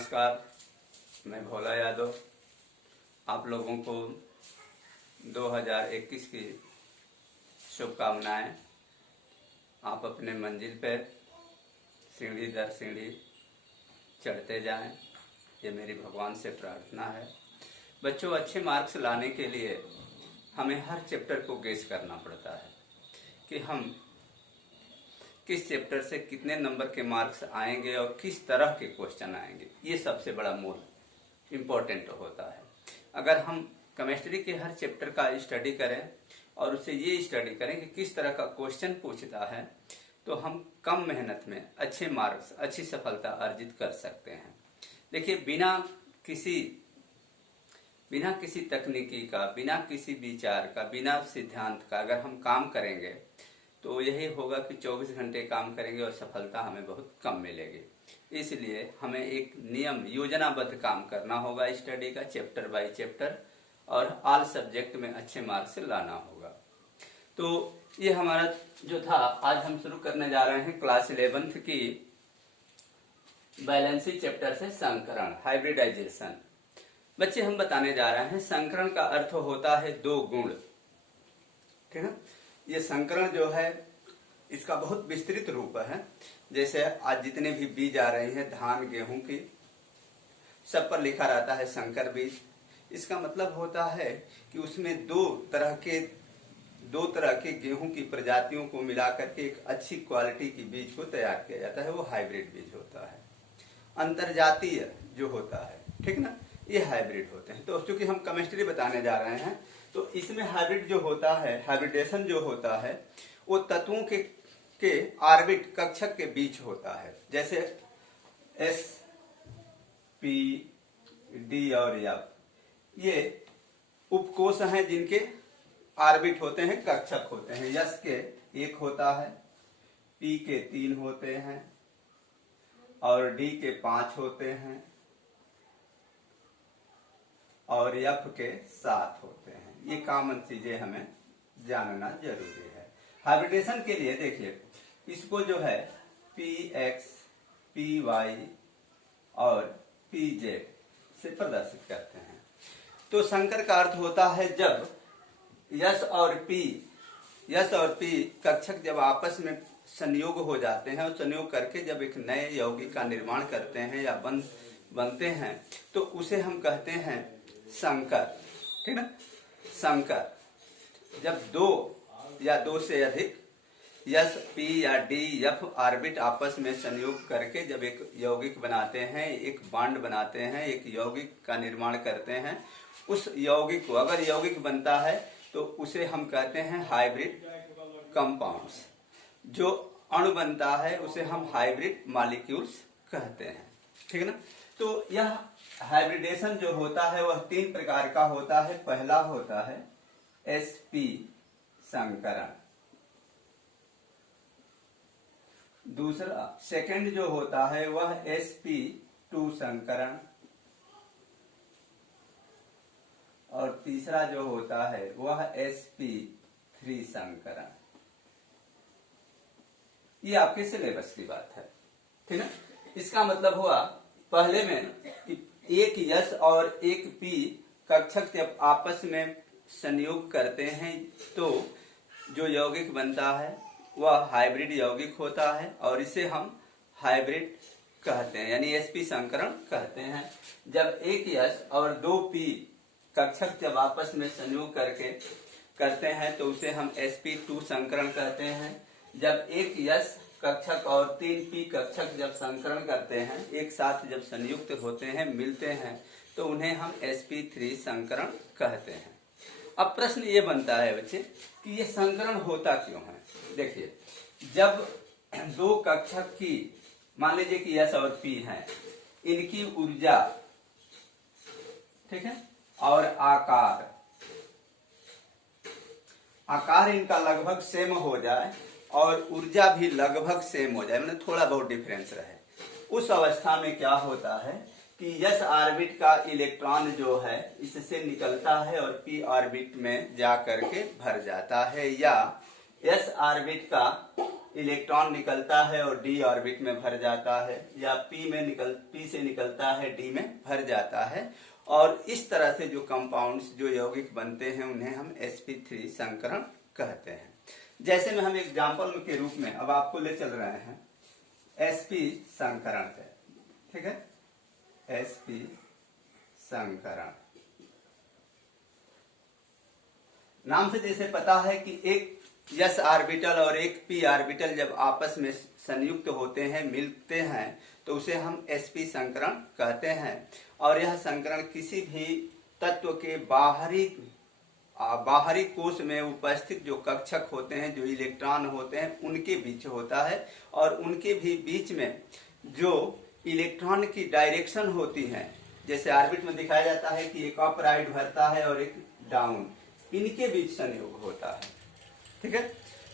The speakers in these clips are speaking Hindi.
नमस्कार, मैं भोला यादव। आप लोगों को 2021 की शुभकामनाएं। आप अपने मंजिल पर सीढ़ी दर सीढ़ी चढ़ते जाएं, ये मेरी भगवान से प्रार्थना है। बच्चों, अच्छे मार्क्स लाने के लिए हमें हर चैप्टर को गेस करना पड़ता है कि हम किस चैप्टर से कितने नंबर के मार्क्स आएंगे और किस तरह के क्वेश्चन आएंगे। ये सबसे बड़ा मूल इम्पोर्टेंट होता है। अगर हम केमिस्ट्री के हर चैप्टर का स्टडी करें और उससे ये स्टडी करें कि किस तरह का क्वेश्चन पूछता है, तो हम कम मेहनत में अच्छे मार्क्स, अच्छी सफलता अर्जित कर सकते हैं। देखिए, बिना किसी तकनीकी का, बिना किसी विचार का, बिना सिद्धांत का अगर हम काम करेंगे तो यही होगा कि 24 घंटे काम करेंगे और सफलता हमें बहुत कम मिलेगी। इसलिए हमें एक नियम, योजनाबद्ध काम करना होगा स्टडी का, चैप्टर बाय चैप्टर, और ऑल सब्जेक्ट में अच्छे मार्क्स लाना होगा। तो ये हमारा जो था, आज हम शुरू करने जा रहे हैं क्लास 11th की बैलेंसी चैप्टर से संकरण, हाइब्रिडाइजेशन। बच्चे, हम बताने जा रहे हैं संकरण का अर्थ होता है दो गुण, ठीक है। ये संकरण जो है इसका बहुत विस्तृत रूप है। जैसे आज जितने भी बीज आ रहे हैं, धान, गेहूं की, सब पर लिखा रहता है संकर बीज। इसका मतलब होता है कि उसमें दो तरह के गेहूं की प्रजातियों को मिलाकर के एक अच्छी क्वालिटी की बीज को तैयार किया जाता है, वो हाइब्रिड बीज होता है। अंतरजातीय जो होता है, ठीक ना, ये हाइब्रिड होते हैं। तो चूंकि हम केमिस्ट्री बताने जा रहे हैं, तो इसमें हाइब्रिड जो होता है, हाइब्रिडेशन जो होता है, वो तत्वों के ऑर्बिट, कक्षक के बीच होता है। जैसे S, P, D और F, ये उपकोष हैं जिनके ऑर्बिट होते हैं, कक्षक होते हैं। S के 1 होता है, P के 3 होते हैं और D के 5 होते हैं और F के 7 होते हैं। ये कॉमन चीजें हमें जानना जरूरी है। हाइब्रिडेशन के लिए देखिए, इसको जो है PX, PY और PZ से प्रदर्शित करते हैं। तो संकर का अर्थ होता है जब S और P कक्षक जब आपस में संयोग हो जाते हैं और संयोग करके जब एक नए यौगिक का निर्माण करते हैं या बनते हैं, तो उसे हम कहते हैं संकर, ठीक ना। संकर जब 2 या 2 से अधिक S, P या D, F ऑर्बिट आपस में संयोग करके जब एक यौगिक बनाते हैं, एक बॉन्ड बनाते हैं, एक यौगिक का निर्माण करते हैं, उस यौगिक को, अगर यौगिक बनता है तो उसे हम कहते हैं हाइब्रिड कंपाउंड्स। जो अणु बनता है उसे हम हाइब्रिड मॉलिक्यूल्स कहते हैं, ठीक है ना। तो यह हाइब्रिडेशन जो होता है वह 3 प्रकार का होता है। पहला होता है sp संकरण, दूसरा सेकंड जो होता है वह sp2 संकरण, और तीसरा जो होता है वह sp3 संकरण। ये आपके सिलेबस की बात है, ठीक है। इसका मतलब हुआ, पहले में एक S और एक P कक्षक जब आपस में संयोग करते हैं तो जो यौगिक बनता है वह हाइब्रिड यौगिक होता है और इसे हम हाइब्रिड कहते हैं, यानी sp संकरण कहते हैं। जब एक S और 2 P कक्षक जब आपस में संयोग करते हैं तो उसे हम sp2 संकरण कहते हैं। जब एक S कक्षक और 3 P कक्षक जब संकरण करते हैं, एक साथ जब संयुक्त होते हैं, मिलते हैं, तो उन्हें हम sp3 संकरण कहते हैं। अब प्रश्न ये बनता है बच्चे कि ये संकरण होता क्यों है। देखिए, जब 2 कक्षक की, मान लीजिए कि S और P हैं, इनकी ऊर्जा, ठीक है, और आकार इनका लगभग सेम हो जाए और ऊर्जा भी लगभग सेम हो जाए, मतलब थोड़ा बहुत डिफरेंस रहे, उस अवस्था में क्या होता है कि S ऑर्बिट का इलेक्ट्रॉन जो है इससे निकलता है और P ऑर्बिट में जा करके भर जाता है, या s ऑर्बिट का इलेक्ट्रॉन निकलता है और d ऑर्बिट में भर जाता है, या p से निकलता है d में भर जाता है। और इस तरह से जो कंपाउंड्स जो यौगिक बनते हैं उन्हें हम sp3 संकरण कहते हैं। जैसे में हम एग्जाम्पल के रूप में अब आपको ले चल रहे हैं sp संकरण से, ठीक है, sp संकरण। नाम से जैसे पता है कि एक s ऑर्बिटल और एक p ऑर्बिटल जब आपस में संयुक्त होते हैं, मिलते हैं, तो उसे हम sp संकरण कहते हैं। और यह संकरण किसी भी तत्व के बाहरी कोश में उपस्थित जो कक्षक होते हैं, जो इलेक्ट्रॉन होते हैं, उनके बीच होता है। और उनके भी बीच में जो इलेक्ट्रॉन की डायरेक्शन होती है, जैसे ऑर्बिट में दिखाया जाता है कि एक अप राइट भरता है और एक डाउन, इनके बीच संयोग होता है, ठीक है।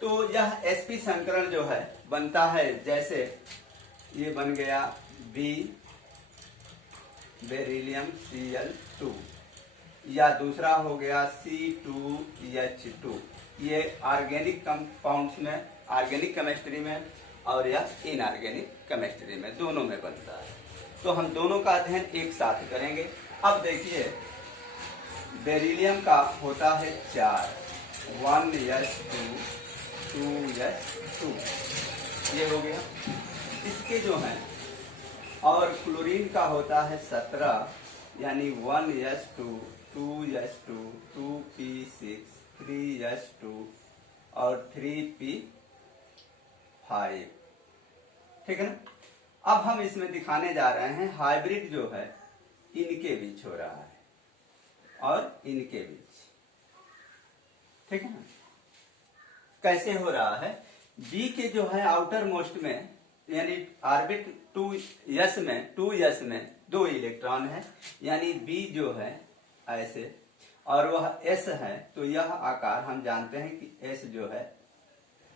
तो यह sp संकरण जो है बनता है, जैसे ये बन गया B बेरिलियम Cl2, या दूसरा हो गया C2H2। ये ऑर्गेनिक कंपाउंड्स में, ऑर्गेनिक केमिस्ट्री में, और यह इनऑर्गेनिक केमिस्ट्री में, दोनों में बनता है। तो हम दोनों का अध्ययन एक साथ करेंगे। अब देखिए बेरिलियम का होता है 4, 1s2 2s2, ये हो गया इसके जो है। और क्लोरीन का होता है 17, यानी 1s2 2s2 2p6 3s2 और 3p5, ठीक है ना। अब हम इसमें दिखाने जा रहे हैं हाइब्रिड जो है इनके बीच हो रहा है और इनके बीच, ठीक है ना। कैसे हो रहा है? B के जो है आउटर मोस्ट में, यानी ऑर्बिट 2s में 2 इलेक्ट्रॉन है, यानी B जो है ऐसे और वह S है, तो यह आकार हम जानते हैं कि S जो है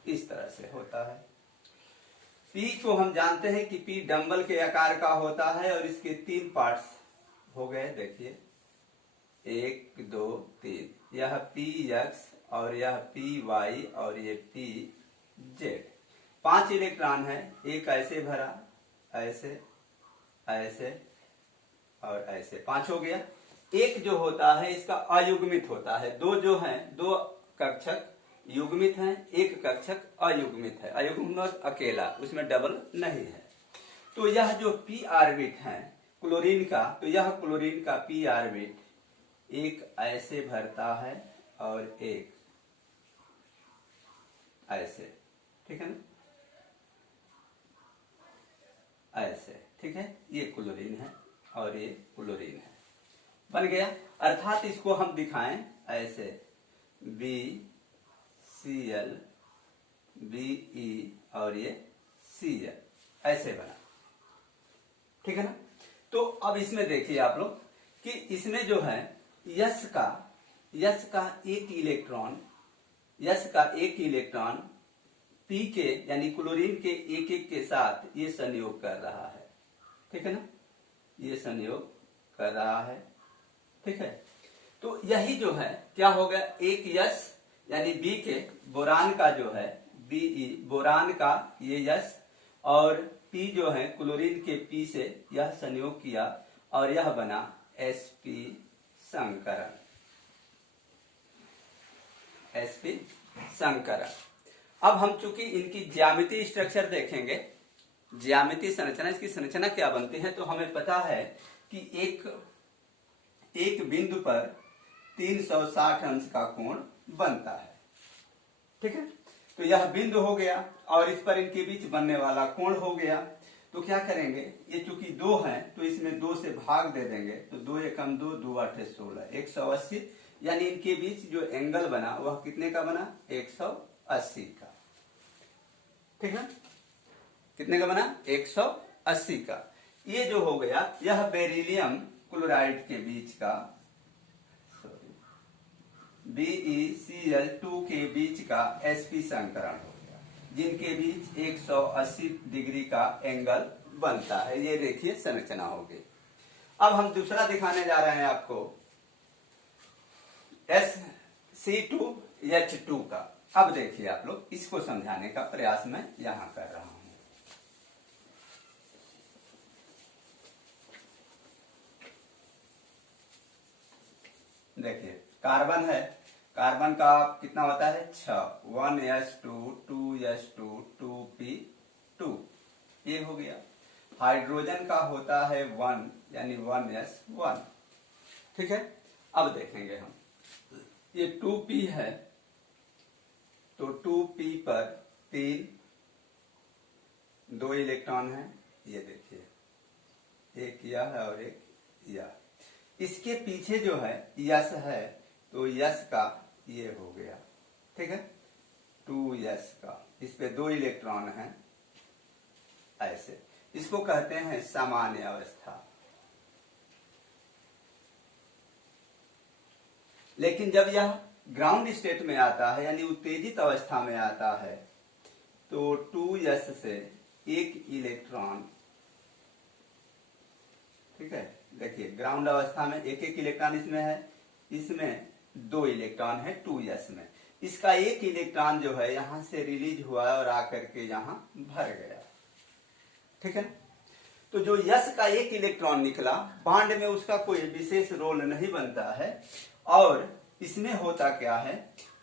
इस तरह से होता है। P को हम जानते हैं कि P डंबल के आकार का होता है और इसके 3 पार्ट्स हो गए, देखिए 1 2 3, यह PX और यह PY और ये PZ। 5 इलेक्ट्रॉन है, एक ऐसे भरा, ऐसे ऐसे और ऐसे, 5 हो गया। एक जो होता है इसका अयुग्मित होता है, दो जो हैं, 2 कक्षक युग्मित हैं, एक कक्षक अयुग्मित है। अयुग्मित अकेला, उसमें डबल नहीं है। तो यह जो p ऑर्बिट है क्लोरीन का, तो यह क्लोरीन का p ऑर्बिट एक ऐसे भरता है और एक ऐसे, ठीक है ना, ऐसे, ठीक है। ये क्लोरीन है और ये क्लोरीन है, बन गया। अर्थात इसको हम दिखाएं ऐसे BCl BE और ये Cl, ऐसे बना, ठीक है ना। तो अब इसमें देखिए आप लोग कि इसमें जो है यश का एक इलेक्ट्रॉन P के यानी क्लोरीन के एक के साथ ये संयोग कर रहा है, ठीक है ना, ये संयोग कर रहा है, ठीक है। तो यही जो है क्या हो गया, एक यश यानी B के बोरान का जो है Be, बोरान का ये यश, और P जो है क्लोरीन के P से यह संयोग किया और यह बना sp संकरण, sp संकरण। अब हम चूंकि इनकी ज्यामितीय स्ट्रक्चर देखेंगे, ज्यामितीय संरचना, इसकी संरचना क्या बनती है, तो हमें पता है कि एक बिंदु पर 360 अंश का कोण बनता है, ठीक है। तो यह बिंदु हो गया और इस पर इनके बीच बनने वाला कोण हो गया। तो क्या करेंगे, ये चूंकि 2 है तो इसमें 2 से भाग दे देंगे, तो 2 एकम 2 2 8 16 180, यानी इनके बीच जो एंगल बना वह कितने का बना, 180 का, ठीक है। कितने का बना, 180 का। ये जो हो गया यह बेरिलियम क्लोराइड के बीच का, BeCl2 के बीच का sp संकरण हो गया, जिनके बीच 180 डिग्री का एंगल बनता है। ये देखिए संरचना होगी। अब हम दूसरा दिखाने जा रहे हैं आपको, C2H2 का। अब देखिए आप लोग, इसको समझाने का प्रयास मैं यहां कर रहा हूं। देखिए कार्बन है, कार्बन का कितना होता है 6, 1s2 2s2 2p2, ये हो गया। हाइड्रोजन का होता है 1 यानी 1s1। ठीक है, अब देखेंगे हम, ये 2p है तो 2p पर 2 इलेक्ट्रॉन है, ये देखिए, एक यह है और एक यह। इसके पीछे जो है यस है तो यस का ये हो गया। ठीक है, 2s का, इस पे 2 इलेक्ट्रॉन है, ऐसे इसको कहते हैं सामान्य अवस्था। लेकिन जब यह ग्राउंड स्टेट में आता है यानी उत्तेजित अवस्था में आता है तो 2s से 1 इलेक्ट्रॉन, ठीक है, देखिए ग्राउंड अवस्था में 1 इलेक्ट्रॉन इसमें है, इसमें 2 इलेक्ट्रॉन है 2s में। इसका 1 इलेक्ट्रॉन जो है यहां से रिलीज हुआ और आकर के यहां भर गया। ठीक है, तो जो यस का 1 इलेक्ट्रॉन निकला, बांड में उसका कोई विशेष रोल नहीं बनता है। और इसमें होता क्या है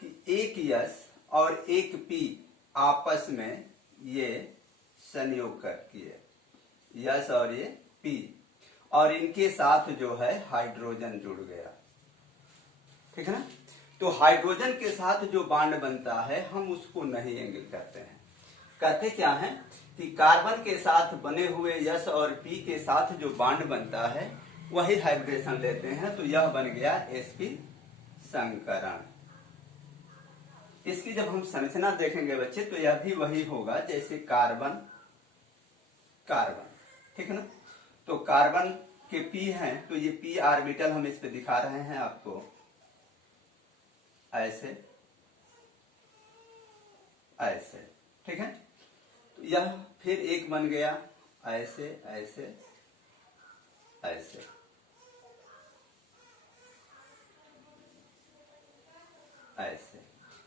कि 1 यस और 1 पी आपस में ये संयोग करती है, यस और ये पी, और इनके साथ जो है हाइड्रोजन जुड़ गया। ठीक है ना, तो हाइड्रोजन के साथ जो बांड बनता है हम उसको नहीं एंगल करते हैं। करते क्या है कि कार्बन के साथ बने हुए यस और पी के साथ जो बांड बनता है वही हाइब्रिडेशन लेते हैं, तो यह बन गया sp संकरण। इसकी जब हम संरचना देखेंगे बच्चे तो यह भी वही होगा जैसे कार्बन कार्बन। ठीक है ना, तो कार्बन के p हैं तो ये p ऑर्बिटल हम इस पे दिखा रहे हैं आपको, ऐसे ऐसे। ठीक है, तो यह फिर एक बन गया ऐसे ऐसे ऐसे। ऐसे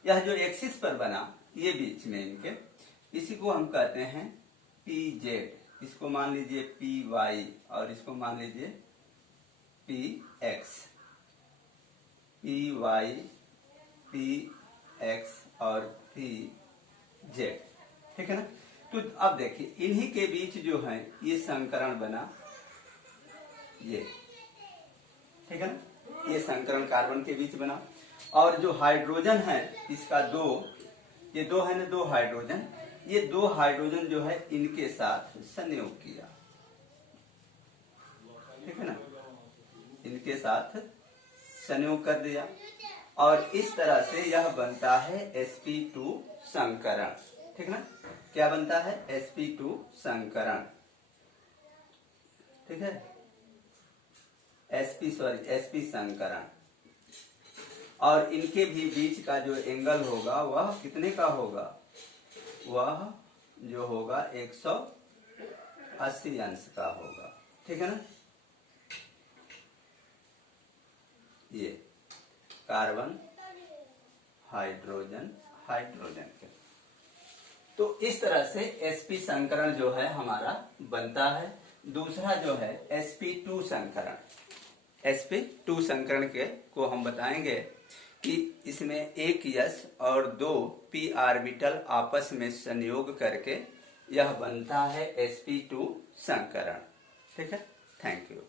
यह जो एक्सिस पर बना ये बीच में इनके, इसी को हम कहते हैं pz। इसको मान लीजिए py और इसको मान लीजिए px, py px और pz। ठीक है ना, तो अब देखिए इन्हीं के बीच जो है ये संकरण बना, ये। ठीक है ना, ये संकरण कार्बन के बीच बना। और जो हाइड्रोजन है इसका 2, ये 2 है ना, 2 हाइड्रोजन, ये 2 हाइड्रोजन जो है इनके साथ संयोग किया। ठीक है ना, इनके साथ संयोग कर दिया और इस तरह से यह बनता है sp2 संकरण। ठीक ना, क्या बनता है sp2 संकरण। ठीक है, sp संकरण। और इनके भी बीच का जो एंगल होगा वह कितने का होगा, वह जो होगा 180 अंश का होगा। ठीक है ना, ये कार्बन हाइड्रोजन हाइड्रोजन के, तो इस तरह से sp संकरण जो है हमारा बनता है। दूसरा जो है sp2 संकरण। sp2 संकरण के को हम बताएंगे कि इसमें 1 यस और 2 p ऑर्बिटल आपस में संयोग करके यह बनता है sp2 संकरण। ठीक है, थैंक यू।